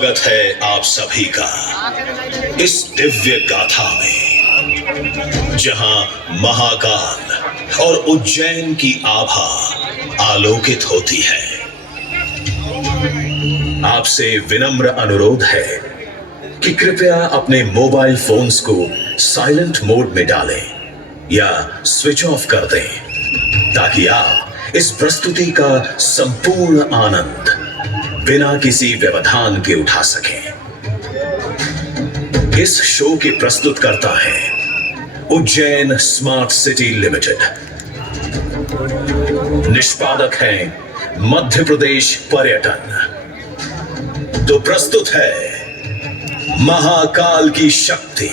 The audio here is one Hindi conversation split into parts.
स्वागत है आप सभी का इस दिव्य गाथा में, जहां महाकाल और उज्जैन की आभा आलोकित होती है। आपसे विनम्र अनुरोध है कि कृपया अपने मोबाइल फोन्स को साइलेंट मोड में डालें या स्विच ऑफ कर दें, ताकि आप इस प्रस्तुति का संपूर्ण आनंद बिना किसी व्यवधान के उठा सकें। इस शो के प्रस्तुतकर्ता हैं उज्जैन स्मार्ट सिटी लिमिटेड। निष्पादक हैं मध्य प्रदेश पर्यटन। तो प्रस्तुत है महाकाल की शक्ति,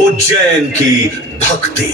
उज्जैन की भक्ति।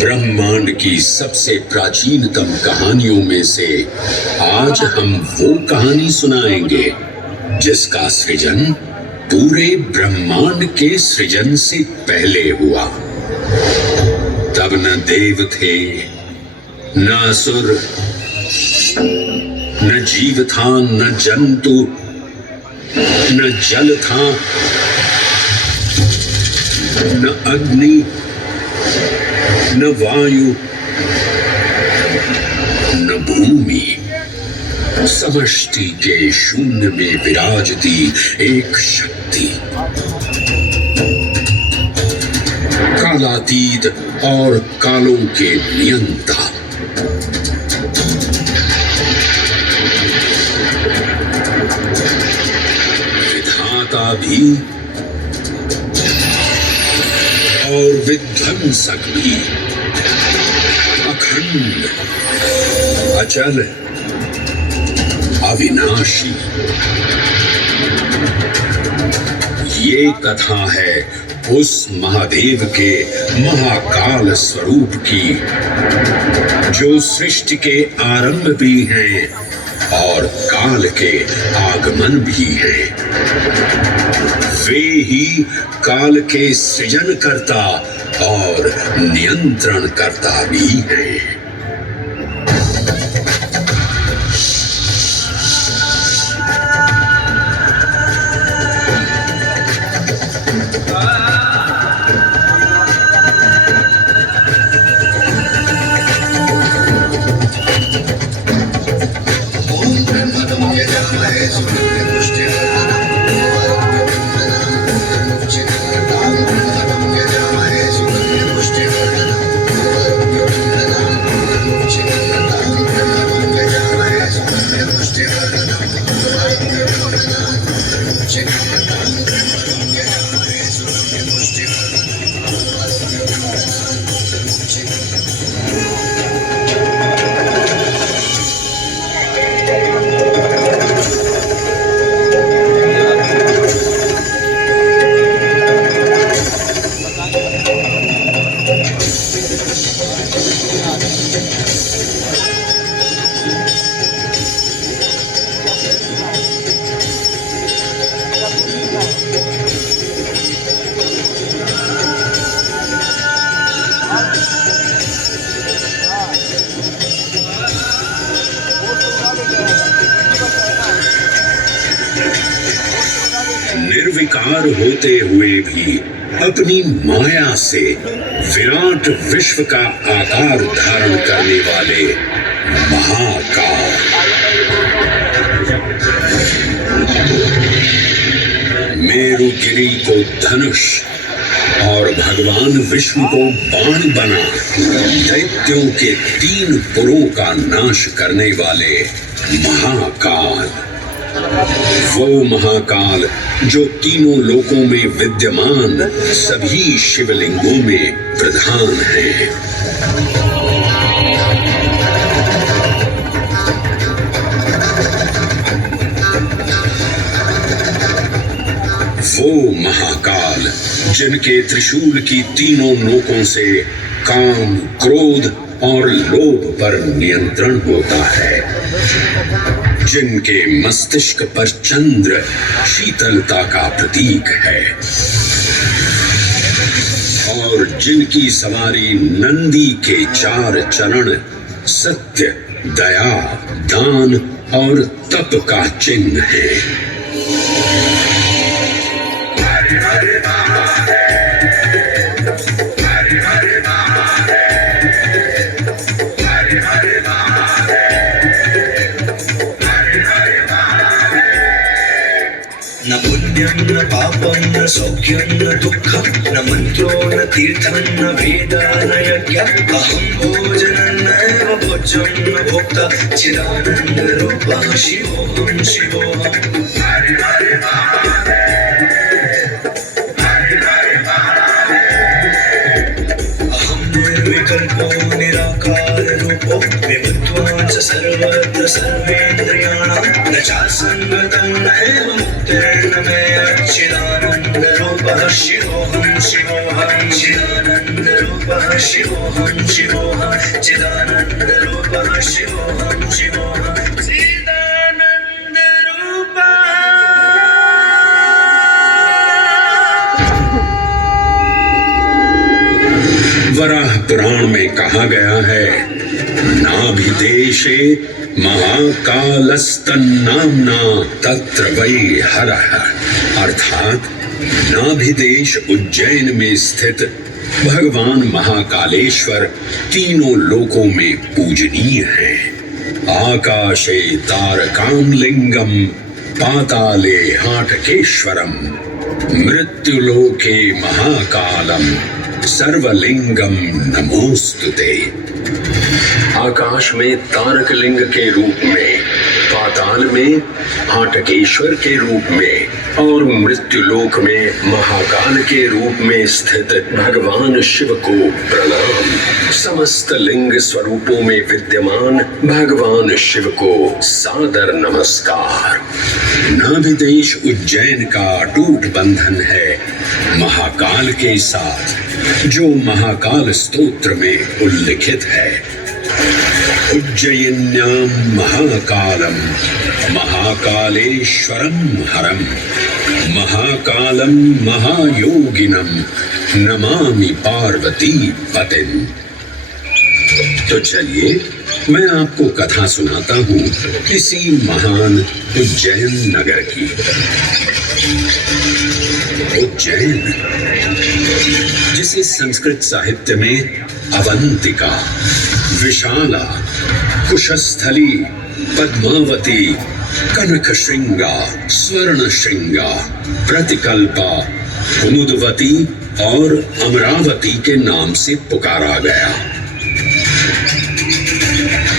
ब्रह्मांड की सबसे प्राचीनतम कहानियों में से आज हम वो कहानी सुनाएंगे जिसका सृजन पूरे ब्रह्मांड के सृजन से पहले हुआ। तब न देव थे, न असुर, न जीव था, न जंतु, न जल था, न अग्नि, न वायु, न भूमि। समष्टि के शून्य में विराजती एक शक्ति, कालातीत और कालों के नियंता। विधाता भी और विध्वंसक भी, अखंड, अचल, अविनाशी। ये कथा है उस महादेव के महाकाल स्वरूप की, जो सृष्टि के आरंभ भी हैं और काल के आगमन भी हैं। वे ही काल के सृजन करता और नियंत्रण करता भी हैं। निर्विकार होते हुए भी अपनी माया से विराट विश्व का आकार धारण करने वाले महाकाल, मेरुगिरी को धनुष और भगवान विष्णु को बाण बना दैत्यों के 3 पुरों का नाश करने वाले महाकाल। वो महाकाल जो तीनों लोकों में विद्यमान सभी शिवलिंगों में प्रधान है। वो महाकाल जिनके त्रिशूल की तीनों नोकों से काम, क्रोध और लोभ पर नियंत्रण होता है, जिनके मस्तिष्क पर चंद्र शीतलता का प्रतीक है और जिनकी सवारी नंदी के 4 चरण सत्य, दया, दान और तप का चिन्ह है। न पुण्यं न पापं न सौख्यं न दुःखं न मन्त्रो न तीर्थं न वेद न यज्ञः अहं भोजनं नैव भोज्यं न भोक्ता चिदानन्दरूपः शिवोऽहं शिवोऽहम्। निर्विकल्पो निराकाररूपो विभुत्वान् च सर्वत्र सर्वेन्द्रियाणां न चासङ्गतं नैव मुक्तिर्न मे चिदानन्दरूपः शिवोऽहं शिवोऽहं चिदानन्दरूपः शिवोऽहं शिवोऽहं चिदानन्दरूपः शिवोऽहं शिवोऽहं वराह पुराण में कहा गया है, नाभिदेशे महाकालस्तन्नाम्ना तत्र वै हरः, अर्थात नाभिदेश उज्जैन में स्थित भगवान महाकालेश्वर तीनों लोकों में पूजनीय है। आकाशे तारकामलिंगम पाताले हाटकेश्वरम मृत्युलोके महाकालम सर्वलिंगम नमोस्तुते। आकाश में तारक लिंग के रूप में, पाताल में हाटकेश्वर के रूप में और मृत्युलोक में महाकाल के रूप में स्थित भगवान शिव को प्रणाम। समस्त लिंग स्वरूपों में विद्यमान भगवान शिव को सादर नमस्कार। नाभिदेश उज्जैन का अटूट बंधन है महाकाल के साथ, जो महाकाल स्तोत्र में उल्लिखित है। उज्जयिन्यां महाकालम महाकालेश्वरम हरम महाकालम महायोगिनम नमामि पार्वती पतिम। तो चलिए मैं आपको कथा सुनाता हूँ किसी महान उज्जैन नगर की। उज्जैन, जिसे संस्कृत साहित्य में अवंतिका, विशाला, कुशस्थली, पद्मावती, कनक श्रृंगा, स्वर्ण श्रृंगा, प्रतिकल्पा, कुमुदवती और अमरावती के नाम से पुकारा गया।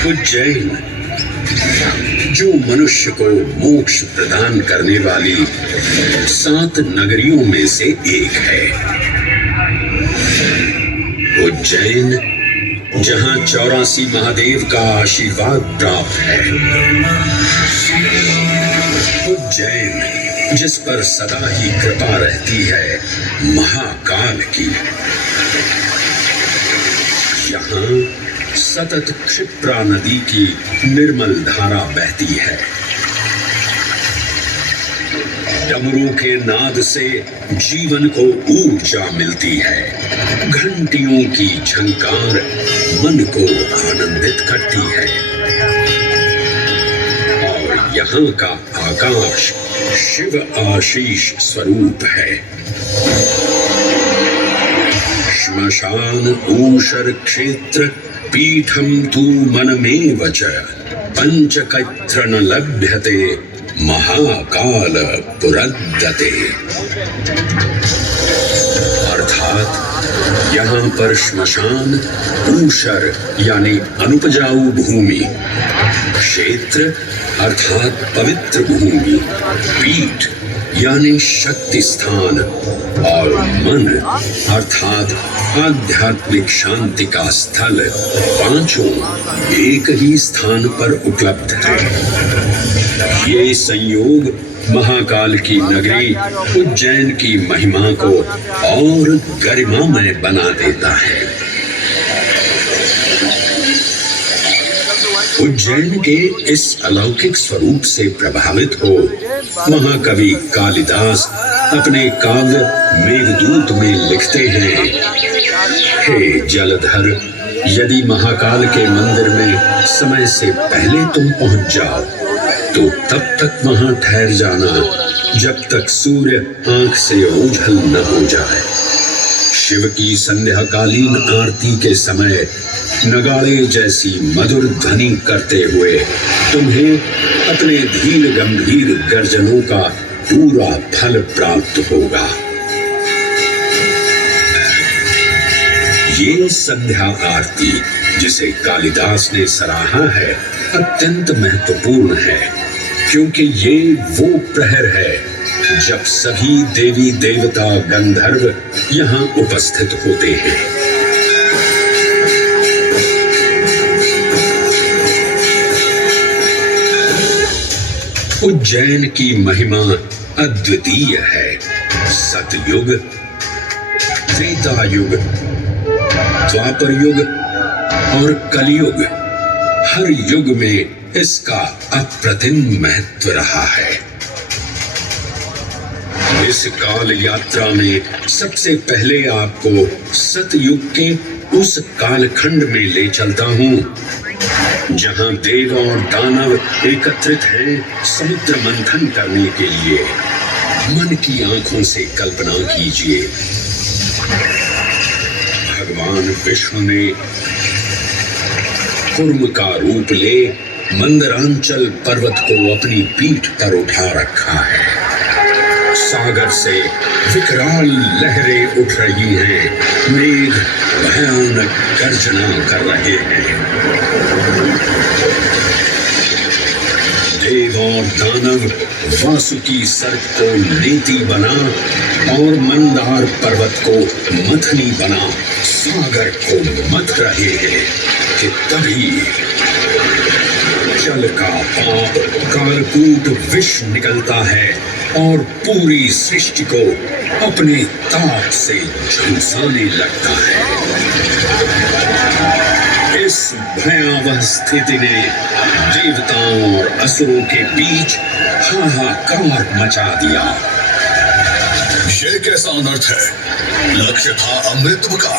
उज्जैन, जो मनुष्य को मोक्ष प्रदान करने वाली 7 नगरियों में से एक है। उज्जैन, जहां 84 महादेव का आशीर्वाद प्राप्त है। उज्जैन, जिस पर सदा ही कृपा रहती है महाकाल की। यहाँ सतत क्षिप्रा नदी की निर्मल धारा बहती है। डमरू के नाद से जीवन को ऊर्जा मिलती है। घंटियों की झंकार मन को आनंदित करती है और यहाँ का आकाश शिव आशीष स्वरूप है। श्मशान ऊषर क्षेत्र पीठम तू मनमेव च पंचकैत्र न लभ्यते महाकाल पुरद्दते। अर्थात यहाँ पर श्मशान, ऊषर यानी अनुपजाऊ भूमि, क्षेत्र अर्थात पवित्र भूमि, पीठ यानी शक्ति स्थान और मन अर्थात आध्यात्मिक शांति का स्थल पांचों एक ही स्थान पर उपलब्ध है। ये संयोग महाकाल की नगरी उज्जैन की महिमा को और गरिमामय बना देता है। उज्जैन के इस अलौकिक स्वरूप से प्रभावित हो महाकवि कालिदास अपने काव्य मेघदूत में लिखते हैं, हे जलधर, यदि महाकाल के मंदिर में समय से पहले तुम पहुंच जाओ तो तब तक वहां ठहर जाना जब तक सूर्य आंख से ओझल न हो जाए। शिव की संध्याकालीन आरती के समय नगाड़े जैसी मधुर ध्वनि करते हुए तुम्हें अपने धीर गंभीर गर्जनों का पूरा फल प्राप्त होगा। ये संध्या आरती जिसे कालिदास ने सराहा है अत्यंत महत्वपूर्ण है, क्योंकि ये वो प्रहर है जब सभी देवी देवता गंधर्व यहाँ उपस्थित होते हैं। उज्जैन की महिमा अद्वितीय है। सतयुग, त्रेता युग, द्वापर युग और कलयुग, हर युग में इसका अप्रतिम महत्व रहा है। इस काल यात्रा में सबसे पहले आपको सतयुग के उस कालखंड में ले चलता हूं जहां देव और दानव एकत्रित हैं समुद्र मंथन करने के लिए। मन की आंखों से कल्पना कीजिए, भगवान विष्णु ने कूर्म का रूप ले मंदरांचल पर्वत को अपनी पीठ पर उठा रखा है। सागर से विकराल लहरें उठ रही हैं, मेघ भयानक गर्जना कर रहे हैं। देव और दानव वासुकी सर्प को नीति बना और मंदार पर्वत को मथनी बना सागर को मथ रहे हैं कि तभी जल का पाप कालकूट विष निकलता है और पूरी सृष्टि को अपने ताप से झुलसाने लगता है। इस भयावह स्थिति ने देवताओं और असुरों के बीच हाहाकार मचा दिया। ये कैसा अनर्थ है? लक्ष्य था अमृतत्व का,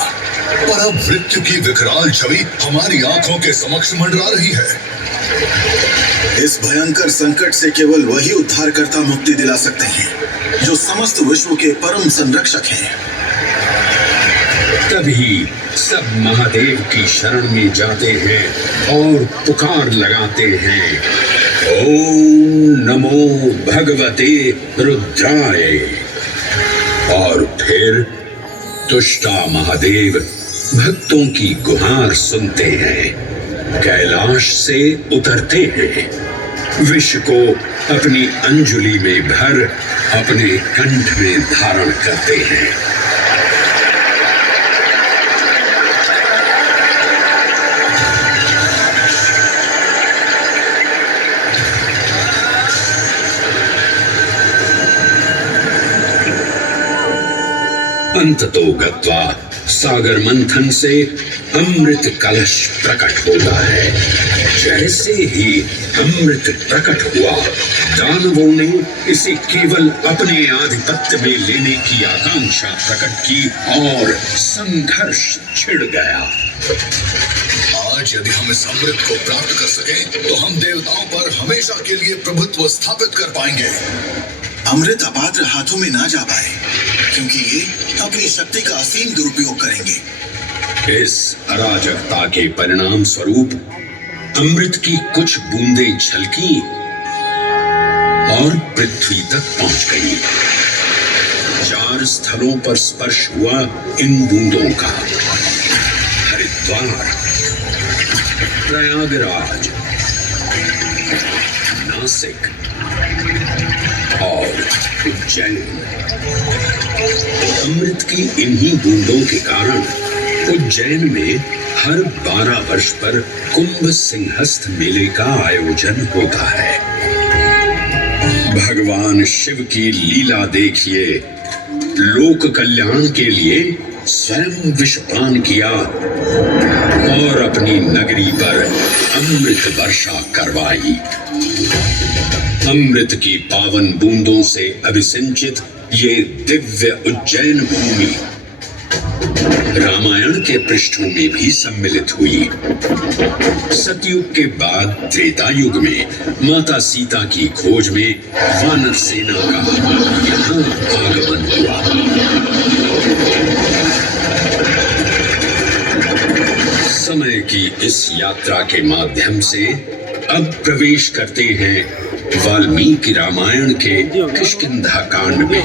पर अब मृत्यु की विकराल छवि हमारी आंखों के समक्ष मंडरा रही है। इस भयंकर संकट से केवल वही उद्धारकर्ता मुक्ति दिला सकते हैं जो समस्त विश्व के परम संरक्षक हैं। तभी सब महादेव की शरण में जाते हैं और पुकार लगाते हैं, ओम नमो भगवते रुद्राय। और फिर तुष्टा महादेव भक्तों की गुहार सुनते हैं, कैलाश से उतरते हैं, विष को अपनी अंजुलि में भर अपने कंठ में धारण करते हैं। अंततो गत्वा सागर मंथन से अमृत कलश प्रकट होता है। जैसे ही अमृत प्रकट हुआ, दानवों ने इसे केवल अपने आधिपत्य में लेने की आकांक्षा प्रकट की और संघर्ष छिड़ गया। आज यदि हम इस अमृत को प्राप्त कर सके तो हम देवताओं पर हमेशा के लिए प्रभुत्व स्थापित कर पाएंगे। अमृत अपात्र हाथों में ना जा पाए, क्योंकि ये अपनी शक्ति का असीम दुरुपयोग करेंगे। इस अराजकता के परिणाम स्वरूप अमृत की कुछ बूंदें छलकी और पृथ्वी तक पहुंच गई। 4 स्थलों पर स्पर्श हुआ इन बूंदों का, हरिद्वार, प्रयागराज, नासिक और उज्जैन। अमृत की इन्हीं बूंदों के कारण उज्जैन में हर 12 वर्ष पर कुंभ सिंहस्थ मेले का आयोजन होता है। भगवान शिव की लीला देखिए, लोक कल्याण के लिए स्वयं विषपान किया और अपनी नगरी पर अमृत वर्षा करवाई। अमृत की पावन बूंदों से अभिसिंचित ये दिव्य उज्जैन भूमि रामायण के पृष्ठों में भी सम्मिलित हुई। सतयुग के बाद त्रेता युग में माता सीता की खोज में वानर सेना का यहाँ आगमन हुआ। समय की इस यात्रा के माध्यम से अब प्रवेश करते हैं वाल्मीकि रामायण के किष्किंधा कांड में।